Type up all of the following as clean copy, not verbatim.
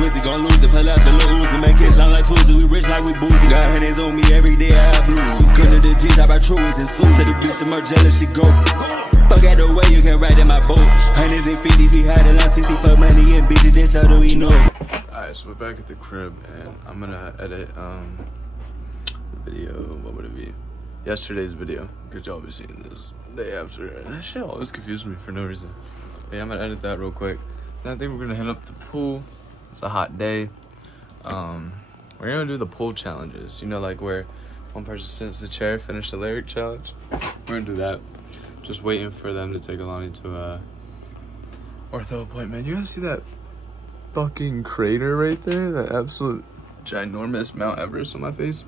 twisted, gon' lose it. Pull out the little Uzi, make it sound like Fuzi. We rich like we boozy. Got hundreds on me every day, I blue. Come to the G's, I buy truies and suits. To the bitch, some more jealous, she go. Fuck out the way, you can ride in my boat. Hundreds and 50s, we hiding on 60 for money and bitches, that's how do we know. Alright, so we're back at the crib, and I'm gonna edit the video. What would it be? Yesterday's video, because y'all be seeing this day after. That shit always confuses me for no reason. But yeah, I'm gonna edit that real quick. Then I think we're gonna head up to the pool. It's a hot day. We're gonna do the pool challenges. You know, like where one person sits in the chair, finish the lyric challenge. We're gonna do that. Just waiting for them to take Alani to a ortho appointment. You guys see that fucking crater right there? That absolute ginormous Mount Everest on my face?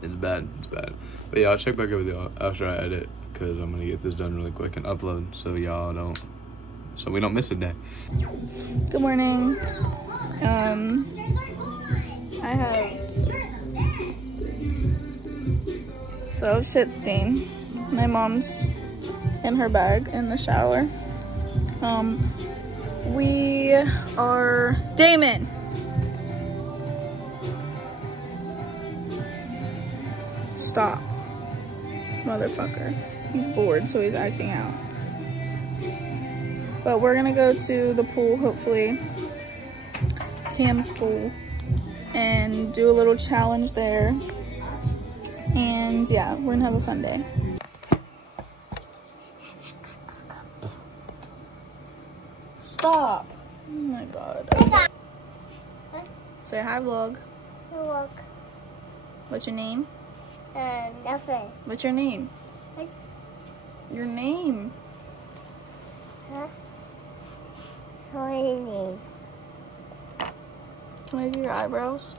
It's bad, it's bad. But yeah, I'll check back in with y'all after I edit, because I'm gonna get this done really quick and upload so y'all don't, so we don't miss a day. Good morning. I have so shit stain. My mom's in her bag in the shower. We are Damon. Stop, motherfucker. He's bored, so he's acting out. But we're gonna go to the pool, hopefully, Cam's pool, and do a little challenge there. And yeah, we're gonna have a fun day. Stop. Oh my god. Say hi, vlog. Hi, vlog. What's your name? Nothing. What's your name? What? Your name. Huh? What do you mean? Can I do your eyebrows?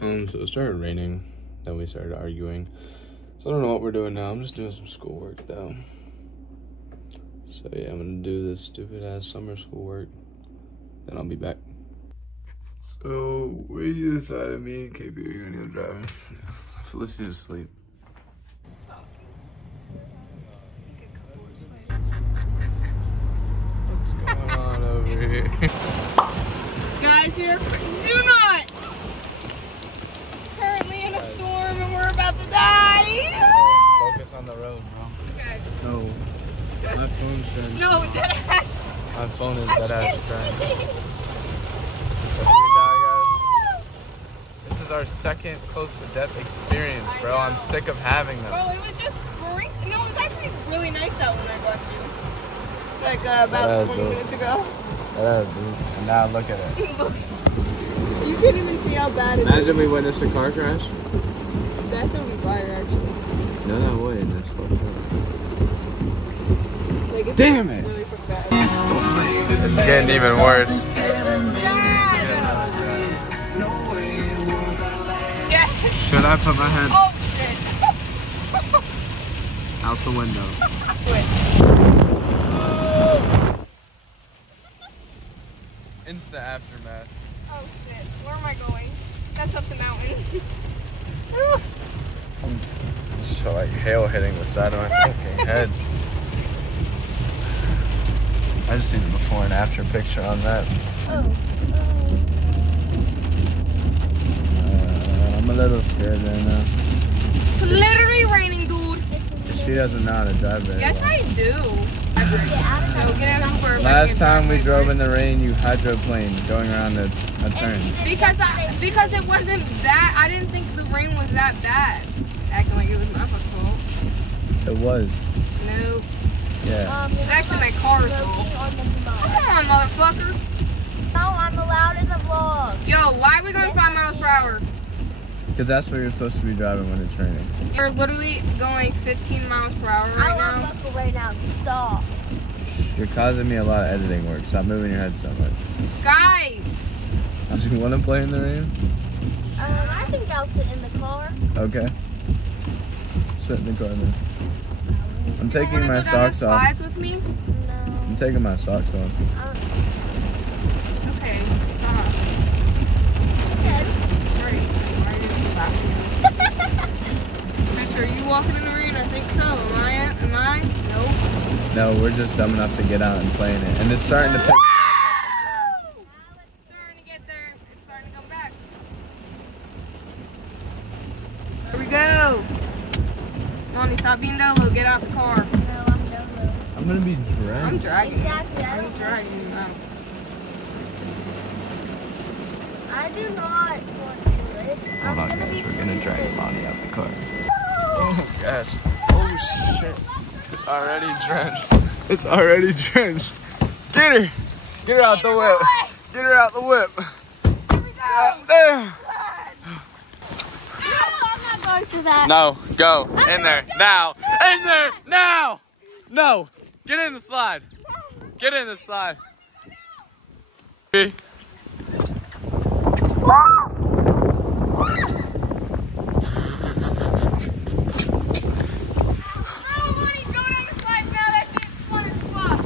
So it started raining, then we started arguing. So I don't know what we're doing now. I'm just doing some schoolwork though. So yeah, I'm gonna do this stupid ass summer schoolwork. Then I'll be back. So we decided me and KP are gonna go driving. Felicia's asleep. What's going on over here? Guys, we are currently in a storm and we're about to die. Focus on the road, bro. Okay. No. My phone says. No, deadass. My phone is deadass crying. This is our second close to death experience, bro. I'm sick of having them. Bro, it was just spring. No, it was actually really nice out when I got you. Like about 20 minutes ago. Yeah, dude. And now look at it. Look. You can't even see how bad it is. Imagine we witnessed a car crash. That should be fire, actually. No, that wouldn't. That's fucked up. Like, it's damn it! Really fucking bad. It's getting even worse. Yes. Should I put my head Oh shit! out the window? Wait. Insta aftermath. Oh shit! Where am I going? That's up the mountain. So like hail hitting the side of my fucking head. I just need a before and after picture on that. I'm a little scared right now. It's literally raining, dude. She doesn't know how to drive very Yes, well. I do. So get out for Last time we drove in the rain, you hydroplaned going around a turn. Because it wasn't bad. I didn't think the rain was that bad. Acting like it was my fault. It was. Nope. Yeah. It's actually my car's fault. Come on, motherfucker. No, I'm allowed in the vlog. Yo, why are we going 5 miles per hour? Because that's what you're supposed to be driving when it's raining. You're literally going 15 miles per hour right now. I'm buckle right now. Stop. You're causing me a lot of editing work. Stop moving your head so much. Guys! Do you want to play in the rain? I think I'll sit in the car. Okay. Sit in the car then. I'm taking my socks off. Slides with me? No. I'm taking my socks off. Okay. Stop. Great. Bitch, are you walking in the rain? I think so. Am I? Nope. No, we're just dumb enough to get out and play in it. And it's starting to pick back up again. starting to come back. Here we go. Lonnie, stop being Dolo. Get out the car. No, I'm Dolo. I'm gonna be drenched. I'm dragging. Exactly. I I'm don't dragging you out. I do not want to do this. Hold on, gonna guys. be We're gonna drag freezing. Lonnie out the car. Oh, yes. Oh, shit. It's already drenched. It's already drenched. Get her. Get her out the whip. Get her out the whip. Out there. No, I'm not going for that. No, go. In there. Now. In there. Now. No. Get in the slide. Get in the slide. Okay.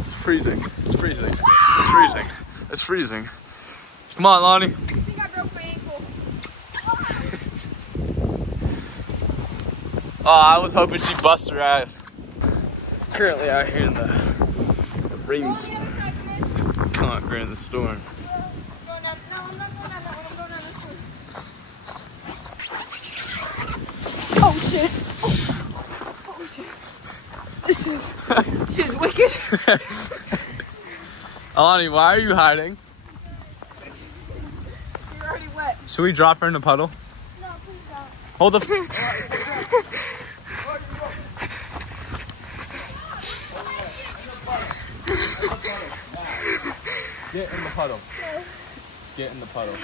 It's freezing. It's freezing. It's freezing. It's freezing. Come on, Lonnie. I think I broke my ankle. Oh, I was hoping she'd bust her ass. Currently out here in the rains, conquering the storm. No, I'm not going down that one. I'm going down this one. Oh shit. Oh shit. She's wicked. Alani, why are you hiding? You're already wet. Should we drop her in a puddle? No, please don't. Hold the. Get in the puddle. Get in the puddle.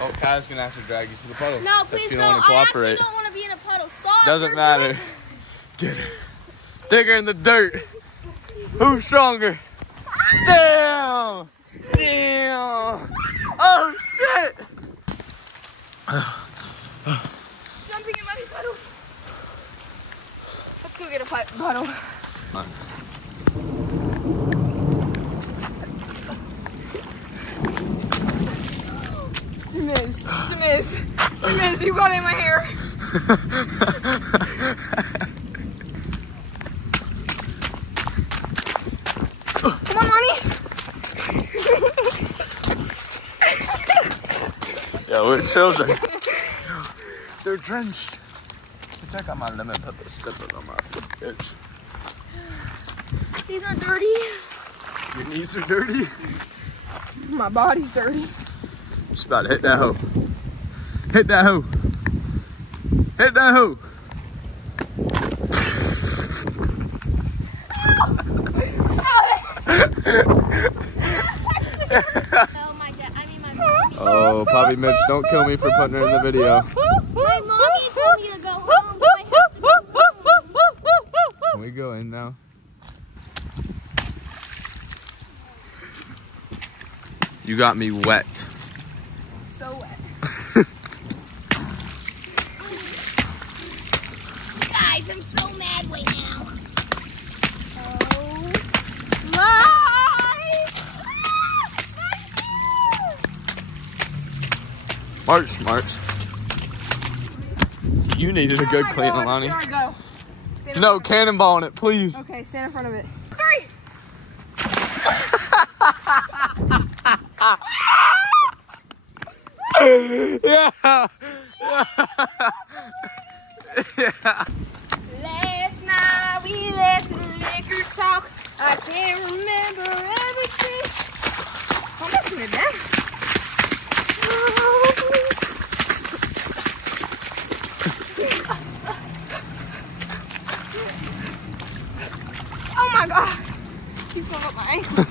Oh, Kai's gonna have to drag you to the puddle. No, if please you don't. don't want to I actually cooperate. don't want to be in a puddle. Stop. Doesn't You're matter. doing- Get her. Dig her in the dirt. Who's stronger? Damn! Damn! Oh shit! Jumping in muddy puddles. Let's go get a puddle. Jamiz, you got in my hair. Come on, Lonnie. Yeah, we're children. They're drenched. Check out my lemon pepper stippers on my foot, bitch. These are dirty. Your knees are dirty. My body's dirty. Just about to hit that hoe. Hit that hoe. Hit that hoe. Oh my god. I mean my mommy. Oh, Poppy Mitch, don't kill me for putting her in the video. My mommy told me to go home. So I have to go home. Can we go in now? You got me wet. So wet. Guys, I'm so mad right now. Oh my! March. You needed a good clean, Alani. Here I go. Stand in No, front of cannonball on it, please. it. Okay, stand in front of it. 3. Yeah. Last night we left the liquor talk. I can't remember everything. I'm messing it down. Oh my god. Keep going up my ankle.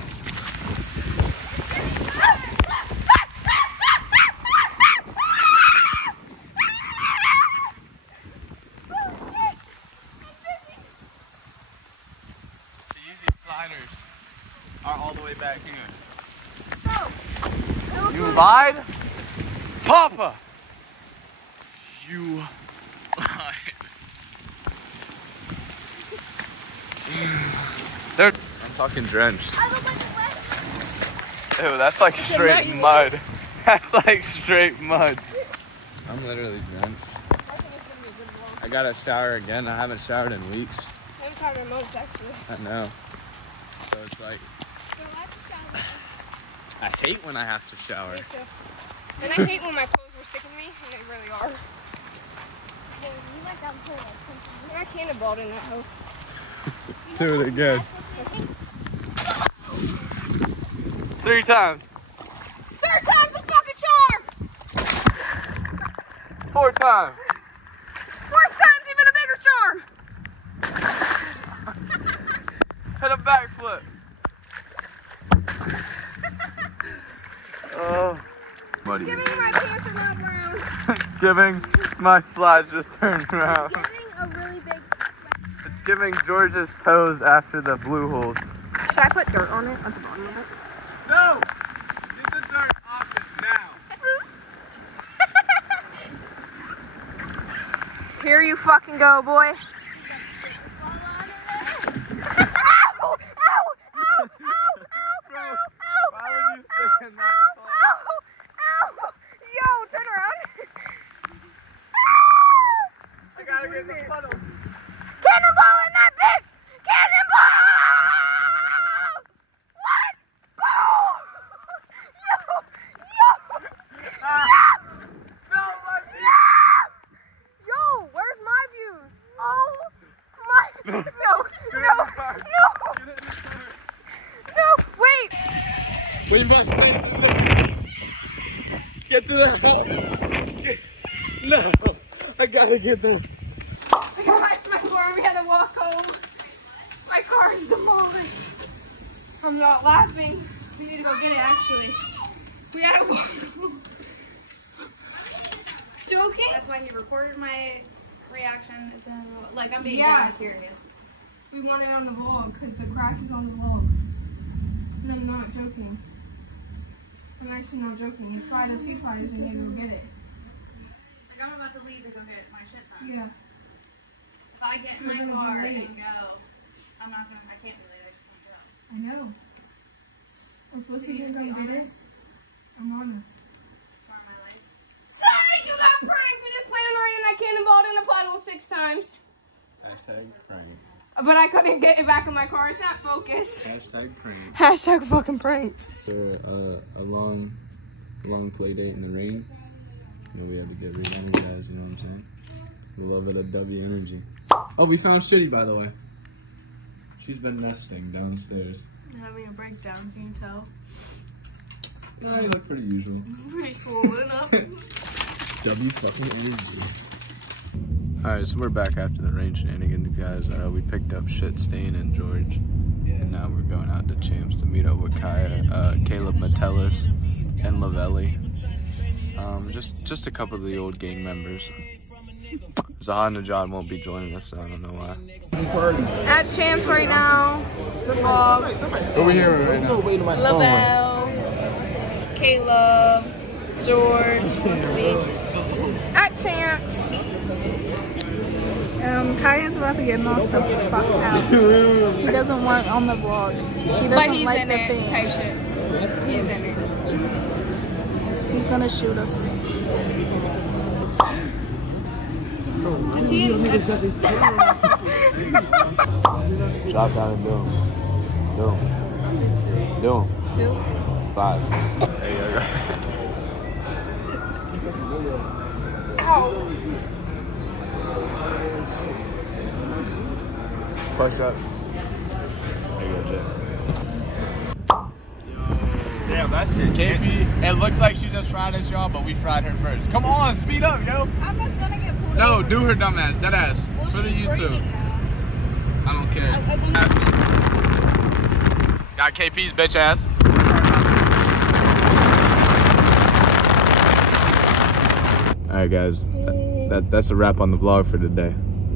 Are all the way back here. You lied? Papa! You lied. I'm fucking drenched. Ew, that's like straight mud. That's like straight mud. I'm literally drenched. I gotta shower again. I haven't showered in weeks. I haven't tried my most actually. I know. So it's like, I hate when I have to shower. Me too. And I hate when my clothes are sticking to me, and they really are. I cannonballed in that hole. Do it again. 3 times. 3rd time's a fucking charm! 4 times. 4th time's even a bigger charm! Hit a backflip. Oh, buddy. Give me my pants are not brown. Giving my slides just turned around. Getting a really big. It's giving George's toes after the blue holes. Should I put dirt on it at the bottom of it? No! Get the dirt off it now. Here you fucking go, boy. Cannonball in that bitch! Cannonball! What? Go! Yo, where's my views? Oh my! No, wait! We must save the living. Get to the hole. No, I gotta get there. I crashed my car, we had to walk home. My car is demolished. I'm not laughing. We need to go get it actually. We had to walk home. Joking? That's why he recorded my reaction. So, like, I'm being Yeah. dead serious. We want it on the vlog because the crash is on the vlog. And I'm not joking. I'm actually not joking. It's Friday the Sea Fighters and they go get it. Like, I'm about to leave to go get my shit done. Yeah. If I get in my car and go, I can't be late. I know. If Lucy is gonna get it, I'm honest. Sorry, my life. Psych! You got pranked! You just played in the rain and I cannonballed in the puddle 6 times. Hashtag prank. But I couldn't get it back in my car. It's at focus. Hashtag prank. Hashtag fucking pranked. For a long play date in the rain, you know, we had to get re-energized, you know what I'm saying? We love it at W Energy. Oh, we found Shitty, by the way. She's been nesting downstairs. Having a breakdown, can you tell? No, you look pretty usual. Pretty swollen up. W fucking Energy. Alright, so we're back after the rain shenanigans, guys. We picked up Shit Stain and George. And now we're going out to Champs to meet up with Kaya, Caleb Metellus, and Lavelli. Just a couple of the old gang members. Zahad Najad won't be joining us, so I don't know why. At Champs right now. The vlog. Over here right now. Lavelle. Caleb. George. At Champs. Kaya's about to get knocked the fuck out. He doesn't want on the vlog. He doesn't But he's like in the it. thing. Type shit. He's in it. He's gonna shoot us. Is he in it? Drop down and do him. Do him. 2. 5. There you go. Push-ups. There you go, Jay. Damn, that shit. KP, it looks like she just fried us, y'all, but we fried her first. Come on, speed up, yo. I'm not gonna get pulled No, over. do her dumbass, dead ass. Well, For the she's YouTube. breathing now. I don't care. Got KP's bitch ass. Alright, guys. That's a wrap on the vlog for today.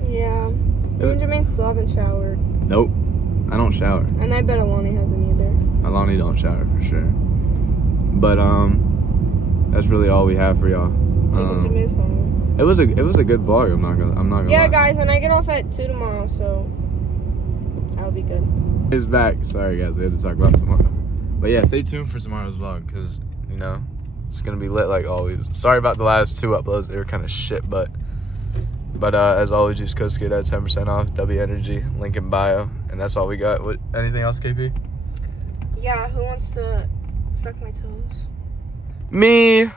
Yeah. Me and Jermaine still haven't showered. Nope. I don't shower. And I bet Alani hasn't either. Alani don't shower for sure. But that's really all we have for y'all. Taking Jermaine's home. It was a good vlog. I'm not gonna Yeah, lie. guys, and I get off at 2 tomorrow, so that'll be good. It's back. Sorry guys, we had to talk about tomorrow. But yeah, stay tuned for tomorrow's vlog because you know it's gonna be lit like always. Sorry about the last 2 uploads; they were kind of shit, but as always, use code SKATE at 10% off. W Energy, link in bio, and that's all we got. What? Anything else, KP? Yeah, who wants to suck my toes? Me.